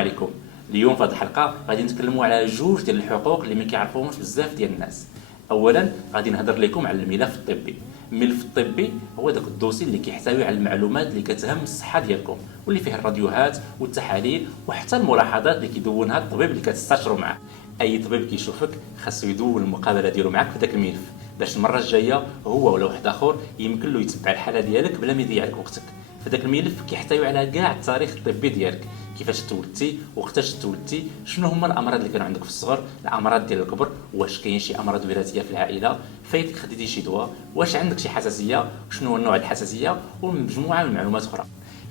عليكم. اليوم في هذه الحلقه غادي نتكلموا على جوج ديال الحقوق اللي ما كيعرفوهمش بزاف ديال الناس. اولا غادي نهضر لكم على الملف الطبي. الملف الطبي هو داك الدوسي اللي كيحتوي على المعلومات اللي كتهم الصحه ديالكم، واللي فيه الراديوهات والتحاليل وحتى الملاحظات اللي كيدونها الطبيب اللي كتستشروا معاه. اي طبيب كيشوفك خاصو يدون المقابله ديالو معاك في داك الملف، باش المره الجايه هو ولا واحد اخر يمكن له يتبع الحاله ديالك بلا ما يضيع لك وقتك. فداك الملف كيحتوي على كاع التاريخ الطبي ديالك، كيفاش تولدتي، وقتاش تولدتي، شنو هما الامراض اللي كانوا عندك في الصغر، الامراض ديال الكبر، واش كاين شي امراض وراثيه في العائله، فايتك خديتي شي دواء، واش عندك شي حساسيه، شنو هو النوع ديال الحساسيه، ومجموعه من المعلومات اخرى.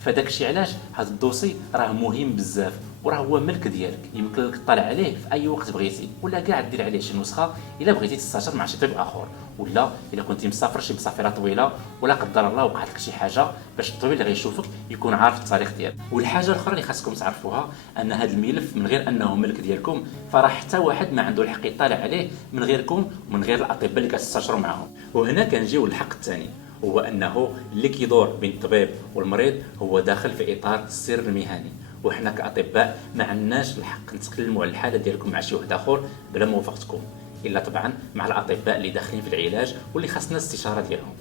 فداك الشيء علاش هذا الدوسي راه مهم بزاف، وراه هو ملك ديالك، يمكن لك تطلع عليه في اي وقت بغيتي، ولا كاع دير عليه شي نسخه الا بغيتي تستشر مع شي طبيب اخر، ولا الا كنتي مسافر شي مسافره طويله ولا قدر الله وقعت لك شي حاجه، باش الطبيب اللي غيشوفك يكون عارف التاريخ ديالك. والحاجه الاخرى اللي خاصكم تعرفوها ان هذا الملف من غير انه ملك ديالكم، فراه حتى واحد ما عنده الحق يطلع عليه من غيركم ومن غير الاطباء اللي كتستشروا معاهم. وهنا كنجيو للحق الثاني، هو انه اللي كيدور بين الطبيب والمريض هو داخل في اطار السر المهني، وحنا كاطباء ما عندناش الحق نتكلموا على الحاله ديالكم مع شي واحد اخر بلا موافقتكم، الا طبعا مع الاطباء اللي داخلين في العلاج واللي خاصنا الاستشاره ديالهم.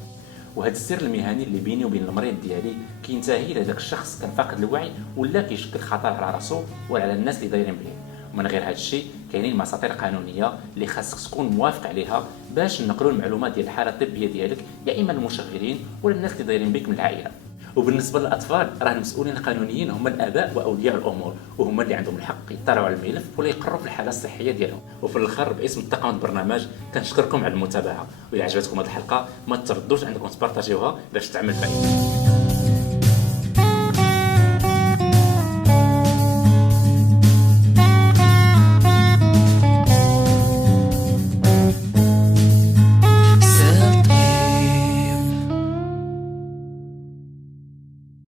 وهذا السر المهني اللي بيني وبين المريض ديالي كينتهي الا داك الشخص كان فاقد الوعي ولا كيشكل خطر على راسو وعلى الناس اللي دايرين به. ومن غير هذا الشيء كاينين مساطير قانونيه اللي خاصك تكون موافق عليها باش نقلوا المعلومات ديال الحاله الطبيه ديالك يا اما المشغلين ولا الناس اللي دايرين بك من العائله. وبالنسبه للاطفال راه المسؤولين القانونيين هما الاباء واولياء الامور، وهما اللي عندهم الحق يطلعوا على الملف ولا يقروا في الحاله الصحيه ديالهم. وفي الاخر باسم الطاقم البرنامج كنشكركم على المتابعه، وإلا عجبتكم هذه الحلقه ما تردوش عندكم تبارطاجيوها باش تعمل فائده.